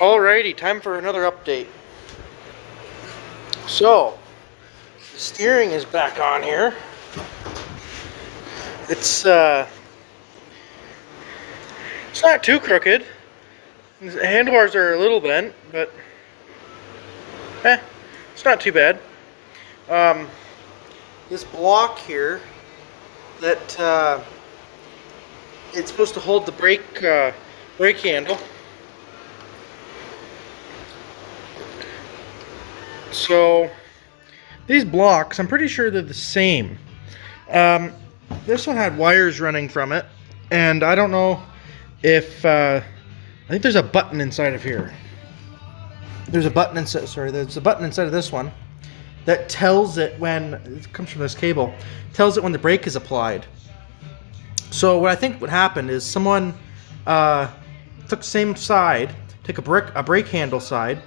Alrighty, time for another update. So, the steering is back on here. It's not too crooked. The handlebars are a little bent, but it's not too bad. This block here that it's supposed to hold the brake handle. So these blocks, I'm pretty sure they're the same. This one had wires running from it, and I don't know if I think there's a button inside of here. There's a button inside. Sorry, there's a button inside of this one that tells it when it comes from this cable. Tells it when the brake is applied. So what I think would happen is someone took the same side, took a brake handle side,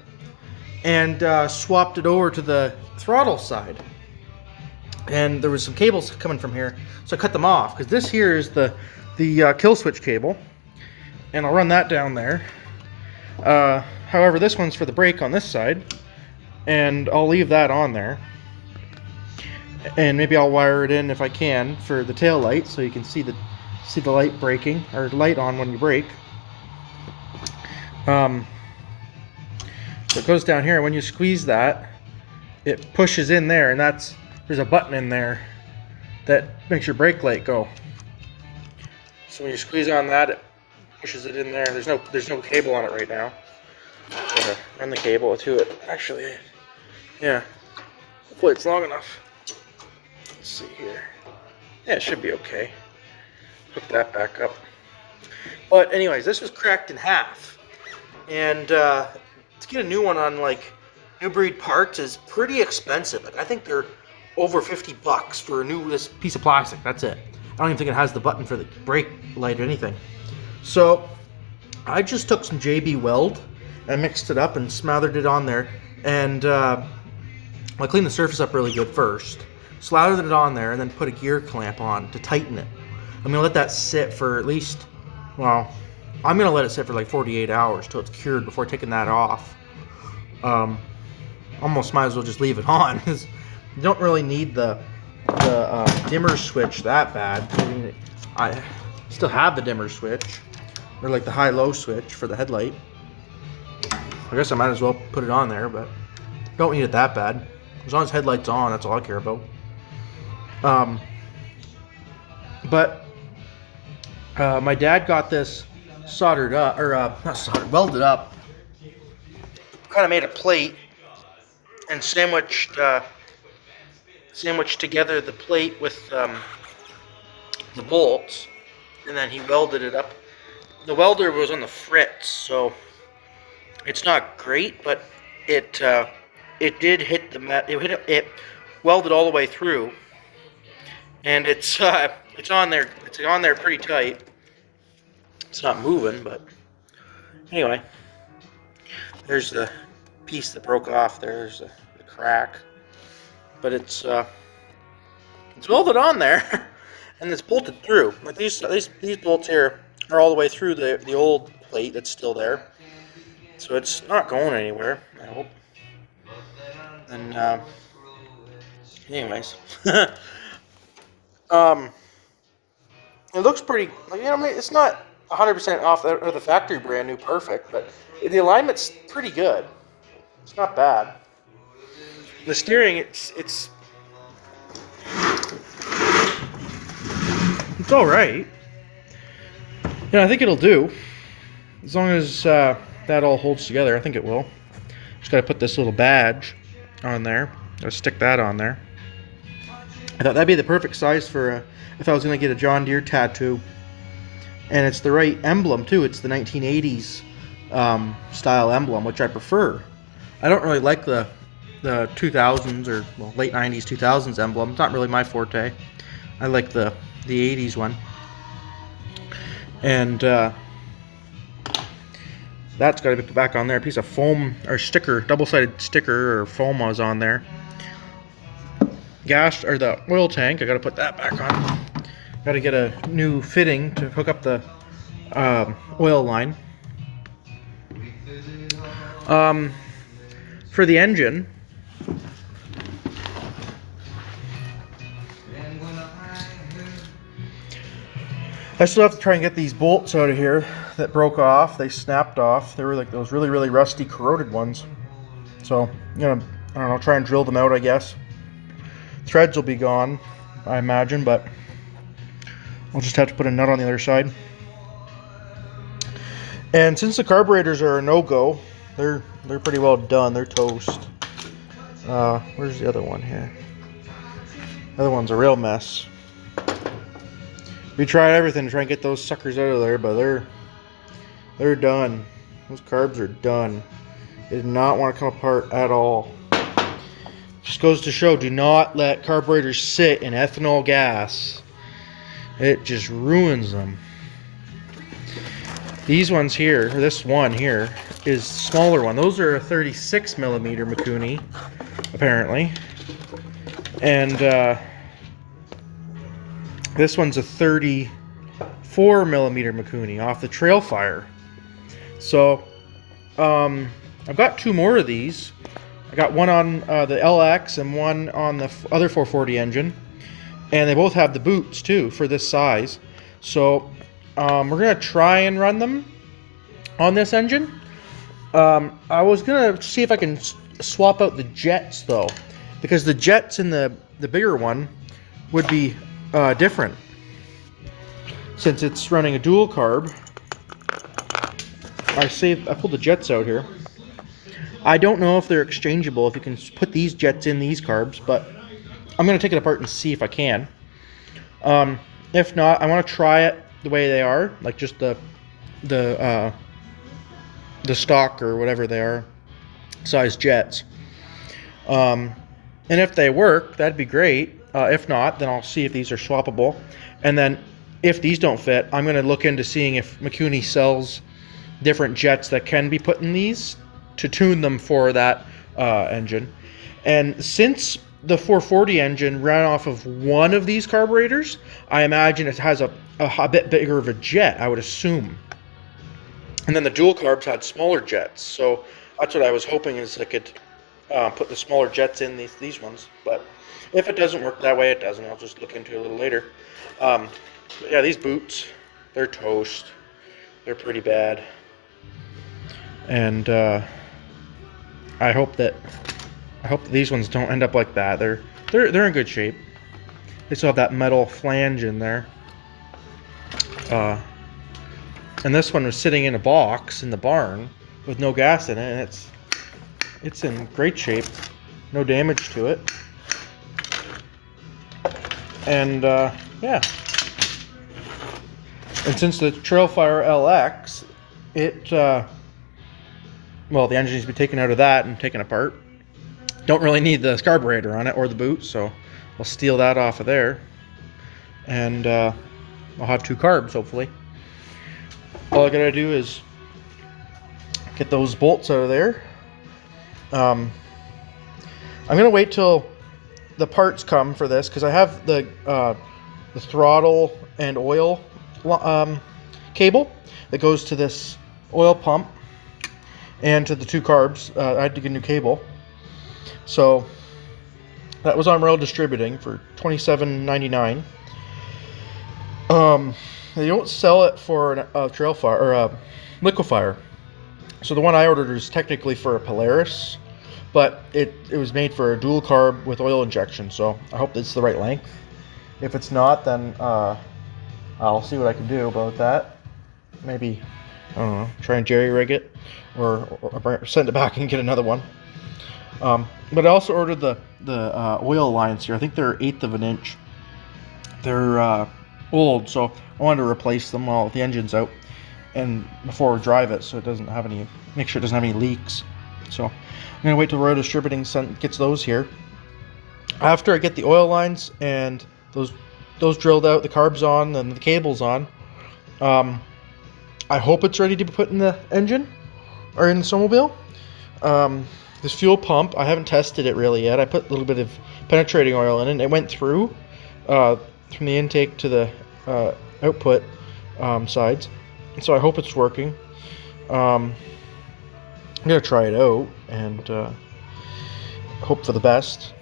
and swapped it over to the throttle side. And there was some cables coming from here, so I cut them off because this here is the kill switch cable, and I'll run that down there. However, this one's for the brake on this side, and I'll leave that on there. And maybe I'll wire it in if I can for the tail light, so you can see the light braking or light on when you brake. So it goes down here. When you squeeze that, it pushes in there, and there's a button in there that makes your brake light go. So when you squeeze on that, it pushes it in there. There's no cable on it right now. I'm gonna run the cable to it. Actually, yeah. Hopefully it's long enough. Let's see here. Yeah, it should be okay. Hook that back up. But anyways, this was cracked in half, and to get a new one on like new breed parts is pretty expensive. Like, I think they're over $50 for this piece of plastic. That's it. I don't even think it has the button for the brake light or anything. So I just took some JB Weld and mixed it up and smothered it on there, and I cleaned the surface up really good first, slathered it on there, and then put a gear clamp on to tighten it. I'm gonna let that sit for at least, well, I'm gonna let it sit for like 48 hours till it's cured before taking that off. Almost might as well just leave it on, because you don't really need the dimmer switch that bad. I mean, I still have the dimmer switch, or like the high-low switch for the headlight. I guess I might as well put it on there, but don't need it that bad. As long as headlight's on, that's all I care about. My dad got this soldered up, or not soldered, welded up. Kind of made a plate and sandwiched together the plate with the bolts, and then he welded it up. The welder was on the fritz, so it's not great, but it did hit it welded all the way through, and it's on there. It's on there pretty tight. It's not moving, but anyway, there's the piece that broke off. There's the crack, but it's welded on there, and it's bolted through. Like these bolts here are all the way through the old plate that's still there, so it's not going anywhere, I hope. And anyways, it looks pretty. I mean, it's not 100% off or the factory brand new perfect, but the alignment's pretty good. It's not bad. The steering, it's all right. Yeah, I think it'll do. As long as that all holds together, I think it will. Just gotta put this little badge on there. Gotta stick that on there. I thought that'd be the perfect size for if I was gonna get a John Deere tattoo. And it's the right emblem too. It's the 1980s style emblem, which I prefer. I don't really like the 2000s or late 90s, 2000s emblem. It's not really my forte. I like the 80s one. And that's got to be back on there. A piece of foam or sticker, double-sided sticker or foam was on there. Gas or the oil tank, I got to put that back on. Got to get a new fitting to hook up the oil line. For the engine, I still have to try and get these bolts out of here that broke off. They snapped off. They were like those really, really rusty, corroded ones. So, I'm gonna, I don't know, try and drill them out, I guess. Threads will be gone, I imagine, but I'll just have to put a nut on the other side. And since the carburetors are a no-go, they're pretty well done. They're toast. Where's the other one here? The other one's a real mess. We tried everything to try and get those suckers out of there, but they're done. Those carbs are done. They did not want to come apart at all. Just goes to show, do not let carburetors sit in ethanol gas. It just ruins them. These ones here, or this one here, is a smaller one. Those are a 36 millimeter Mikuni, apparently. And this one's a 34 millimeter Mikuni off the Trailfire. So, I've got two more of these. I got one on the LX and one on the other 440 engine. And they both have the boots too for this size. So we're gonna try and run them on this engine. I was gonna see if I can swap out the jets though, because the jets in the bigger one would be different. Since it's running a dual carb, I pulled the jets out here. I don't know if they're exchangeable, if you can put these jets in these carbs, but I'm going to take it apart and see if I can. If not, I want to try it the way they are, like just the stock or whatever they are, size jets. And if they work, that'd be great. If not, then I'll see if these are swappable. And then if these don't fit, I'm going to look into seeing if Mikuni sells different jets that can be put in these to tune them for that engine. And since the 440 engine ran off of one of these carburetors, I imagine it has a bit bigger of a jet, I would assume. And then the dual carbs had smaller jets, so that's what I was hoping, is I could put the smaller jets in these ones. But if it doesn't work that way, it doesn't. I'll just look into it a little later. But yeah, these boots, they're toast. They're pretty bad. And I hope that these ones don't end up like that. They're in good shape. They still have that metal flange in there. And this one was sitting in a box in the barn with no gas in it, and it's in great shape. No damage to it. And yeah. And since the Trailfire LX, well, the engine needs to be taken out of that and taken apart. Don't really need the carburetor on it or the boot, so I'll steal that off of there. And I'll have two carbs, hopefully. All I gotta do is get those bolts out of there. I'm gonna wait till the parts come for this, because I have the throttle and oil cable that goes to this oil pump and to the two carbs. I had to get a new cable. So that was on Royal Distributing for $27.99. They don't sell it for a Trailfire or a Liquifire. So the one I ordered is technically for a Polaris, but it was made for a dual carb with oil injection. So I hope it's the right length. If it's not, then I'll see what I can do about that. Maybe, I don't know, try and jerry rig it, or send it back and get another one. But I also ordered the oil lines here. I think they're 1/8 of an inch. They're old, so I wanted to replace them while the engine's out, and before we drive it, so it doesn't have any, make sure it doesn't have any leaks. So I'm gonna wait till Royal Distributing gets those here. After I get the oil lines and those drilled out, the carbs on, and the cables on, I hope it's ready to be put in the engine or in the snowmobile. This fuel pump, I haven't tested it really yet. I put a little bit of penetrating oil in it, and it went through from the intake to the output sides. So I hope it's working. I'm gonna try it out and hope for the best.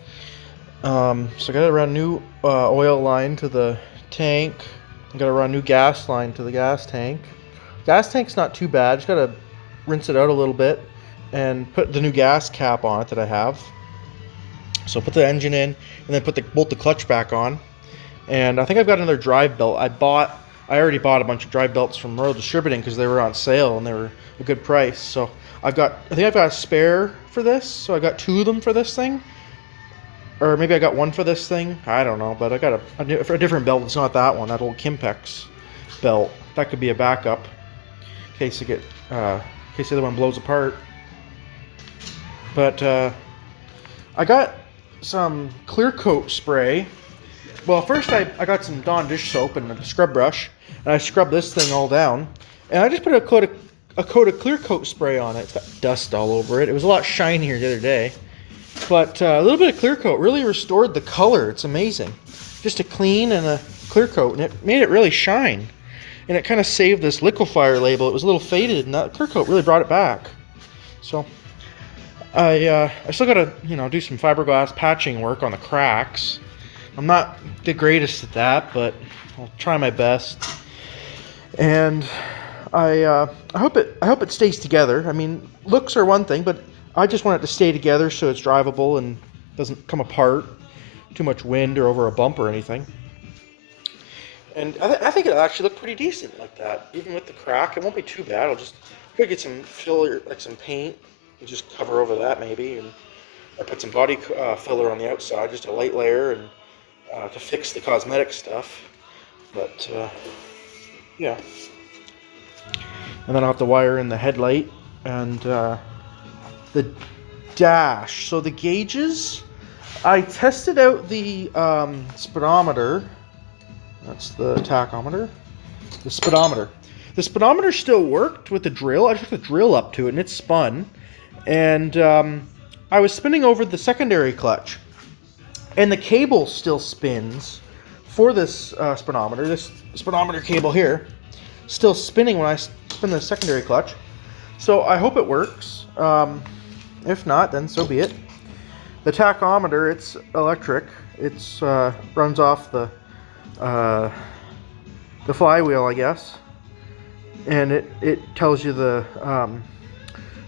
So I gotta run new oil line to the tank. I gotta run new gas line to the gas tank. Gas tank's not too bad. Just gotta rinse it out a little bit and put the new gas cap on it that I have. So put the engine in and then bolt the clutch back on. And I think I've got another drive belt. I already bought a bunch of drive belts from Royal Distributing because they were on sale and they were a good price. So I think I've got a spare for this. So I got 2 of them for this thing. Or maybe I got 1 for this thing. I don't know, but I got a different belt. It's not that one, that old Kimpex belt. That could be a backup in case the other one blows apart. But I got some clear coat spray. Well, first I got some Dawn dish soap and a scrub brush, and I scrubbed this thing all down. And I just put a coat of clear coat spray on it. It's got dust all over it. It was a lot shinier the other day. But a little bit of clear coat really restored the color. It's amazing. Just a clean and a clear coat, and it made it really shine. And it kind of saved this Liquifire label. It was a little faded, and that clear coat really brought it back. So I still got to do some fiberglass patching work on the cracks. I'm not the greatest at that, but I'll try my best. And I hope it stays together. I mean, looks are one thing, but I just want it to stay together so it's drivable and doesn't come apart, too much wind or over a bump or anything. And I think it'll actually look pretty decent like that. Even with the crack, it won't be too bad. I'll just get some filler, like some paint, and just cover over that maybe. And I put some body filler on the outside, just a light layer, and to fix the cosmetic stuff. But yeah. And then I'll have to wire in the headlight and the dash. So the gauges, I tested out the speedometer. That's the tachometer. The speedometer. The speedometer still worked with the drill. I just hooked the drill up to it and it spun. And I was spinning over the secondary clutch. And the cable still spins for this speedometer. This speedometer cable here still spinning when I spin the secondary clutch. So I hope it works. If not, then so be it. The tachometer, it's electric. It's runs off the flywheel, I guess, and it tells you the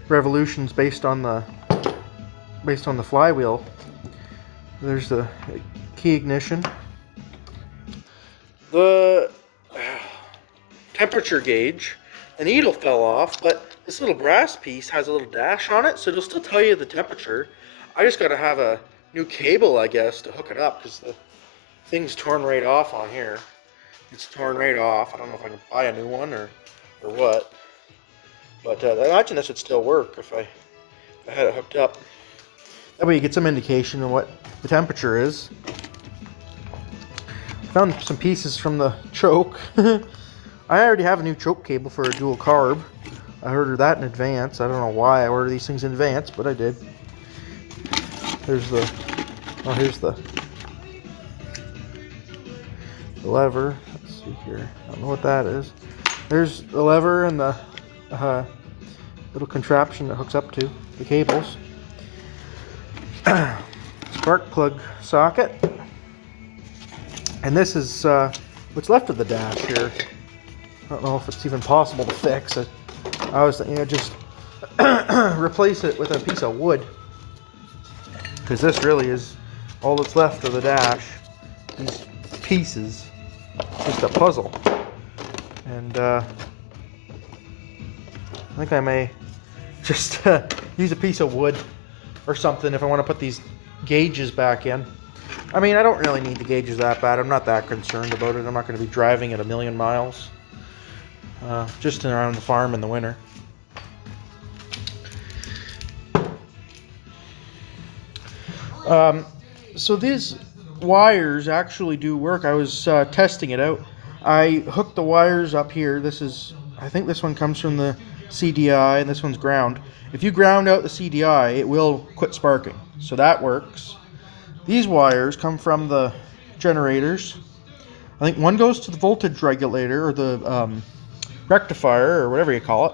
revolutions based on the flywheel. There's the key ignition. The temperature gauge. The needle fell off, but this little brass piece has a little dash on it, so it'll still tell you the temperature. I just got to have a new cable, I guess, to hook it up, because the thing's torn right off on here. It's torn right off. I don't know if I can buy a new one or what. But I imagine this would still work if I had it hooked up. That way you get some indication of what the temperature is. Found some pieces from the choke. I already have a new choke cable for a dual carb. I ordered that in advance. I don't know why I order these things in advance, but I did. Here's the lever. Let's see here. I don't know what that is. There's the lever and the little contraption that hooks up to the cables. Spark plug socket. And this is what's left of the dash here. I don't know if it's even possible to fix it. I was thinking just replace it with a piece of wood, because this really is all that's left of the dash. These pieces, just a puzzle. And I think I may just use a piece of wood or something if I want to put these gauges back in. I mean, I don't really need the gauges that bad. I'm not that concerned about it. I'm not going to be driving at 1,000,000 miles. Just around the farm in the winter. So these wires actually do work. I was testing it out. I hooked the wires up here. I think this one comes from the CDI and this one's ground. If you ground out the CDI, it will quit sparking. So that works. These wires come from the generators. I think one goes to the voltage regulator or the rectifier or whatever you call it.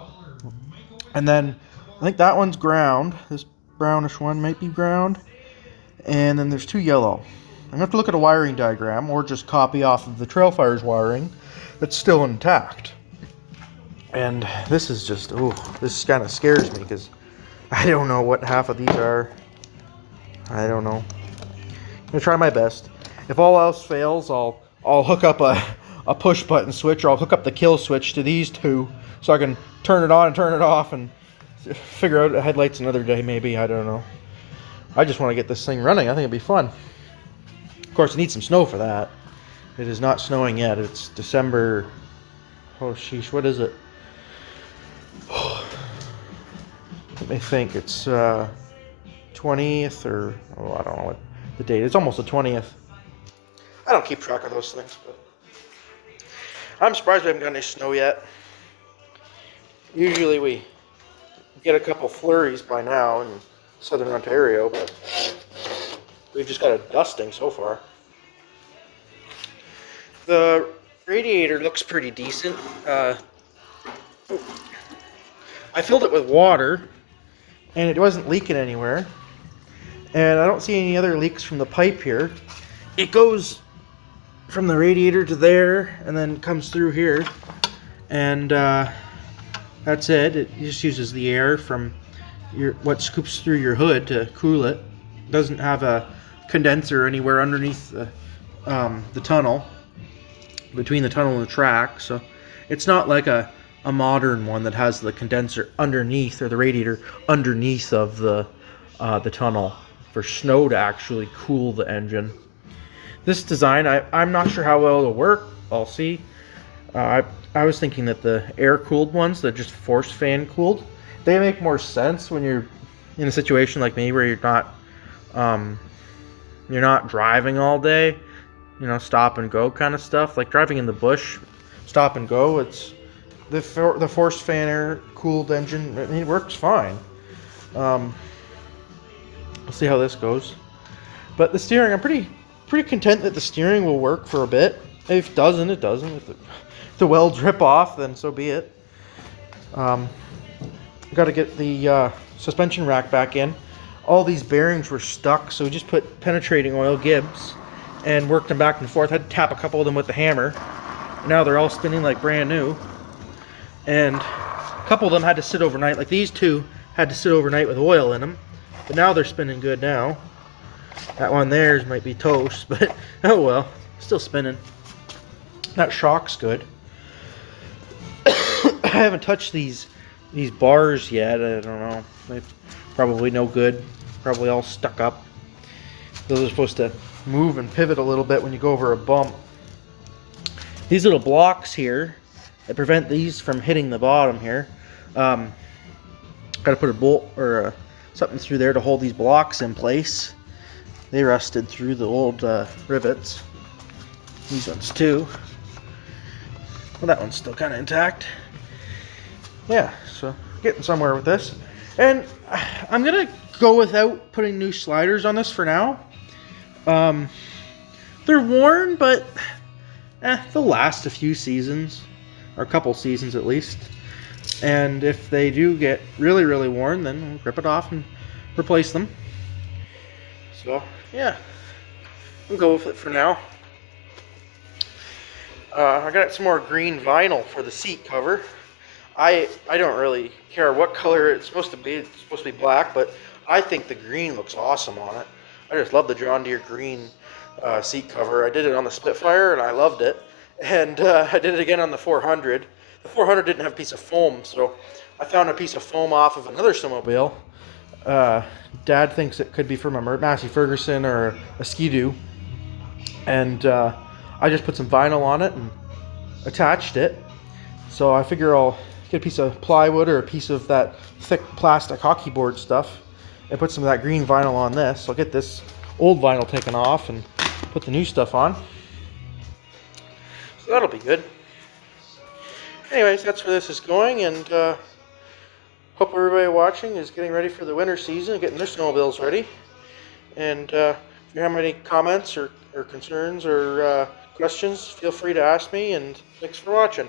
And then I think that one's ground. This brownish one might be ground. And then there's 2 yellow. I'm gonna have to look at a wiring diagram or just copy off of the Trailfire's wiring that's still intact. And this is just, this kind of scares me because I don't know what half of these are. I don't know. I'm gonna try my best. If all else fails, I'll hook up a push button switch, or I'll hook up the kill switch to these 2 so I can turn it on and turn it off and figure out headlights another day maybe. I don't know. I just want to get this thing running. I think it'd be fun. Of course, it needs some snow for that. It is not snowing yet. It's December. Oh, sheesh. What is it? Let me think. It's 20th or... Oh, I don't know what the date. It's almost the 20th. I don't keep track of those things, but... I'm surprised we haven't got any snow yet. Usually we get a couple flurries by now in southern Ontario, but we've just got a dusting so far. The radiator looks pretty decent. I filled it with water and it wasn't leaking anywhere, and I don't see any other leaks from the pipe here. It goes from the radiator to there and then comes through here, and that's it. It just uses the air from what scoops through your hood to cool it. It doesn't have a condenser anywhere underneath the tunnel, between the tunnel and the track, so it's not like a modern one that has the condenser underneath, or the radiator underneath of the tunnel for snow to actually cool the engine. This design, I'm not sure how well it'll work. I'll see. I was thinking that the air-cooled ones, that just force fan cooled, they make more sense when you're in a situation like me where you're not driving all day, you know, stop and go kind of stuff. Like driving in the bush, stop and go. It's the forced fan air-cooled engine. I mean, it works fine. We'll see how this goes. But the steering, I'm pretty content that the steering will work for a bit. If it doesn't, it doesn't. If the welds rip off, then so be it. Got to get the suspension rack back in. All these bearings were stuck, so we just put penetrating oil Gibbs and worked them back and forth. Had to tap a couple of them with the hammer. Now they're all spinning like brand new. And a couple of them had to sit overnight. Like these 2 had to sit overnight with oil in them. But now they're spinning good now. That one there might be toast, but oh well, still spinning. That shock's good. I haven't touched these bars yet. I don't know. They're probably no good. Probably all stuck up. Those are supposed to move and pivot a little bit when you go over a bump. These little blocks here that prevent these from hitting the bottom here. Got to put a bolt or something through there to hold these blocks in place. They rusted through the old rivets. These ones too. Well, that one's still kind of intact. Yeah, so getting somewhere with this. And I'm going to go without putting new sliders on this for now. They're worn, but they'll last a few seasons, or a couple seasons at least. And if they do get really, really worn, then we'll rip it off and replace them. So, yeah, I'll go with it for now. I got some more green vinyl for the seat cover. I don't really care what color it's supposed to be. It's supposed to be black, but I think the green looks awesome on it. I just love the John Deere green seat cover. I did it on the Spitfire and I loved it. And I did it again on the 400. The 400 didn't have a piece of foam, so I found a piece of foam off of another snowmobile. Dad thinks it could be from a Massey Ferguson or a Ski-Doo. And I just put some vinyl on it and attached it. So I figure I'll get a piece of plywood or a piece of that thick plastic hockey board stuff and put some of that green vinyl on this. I'll get this old vinyl taken off and put the new stuff on. So that'll be good. Anyways, that's where this is going, and hope everybody watching is getting ready for the winter season, getting their snowmobiles ready. And if you have any comments or concerns or questions, feel free to ask me, and thanks for watching.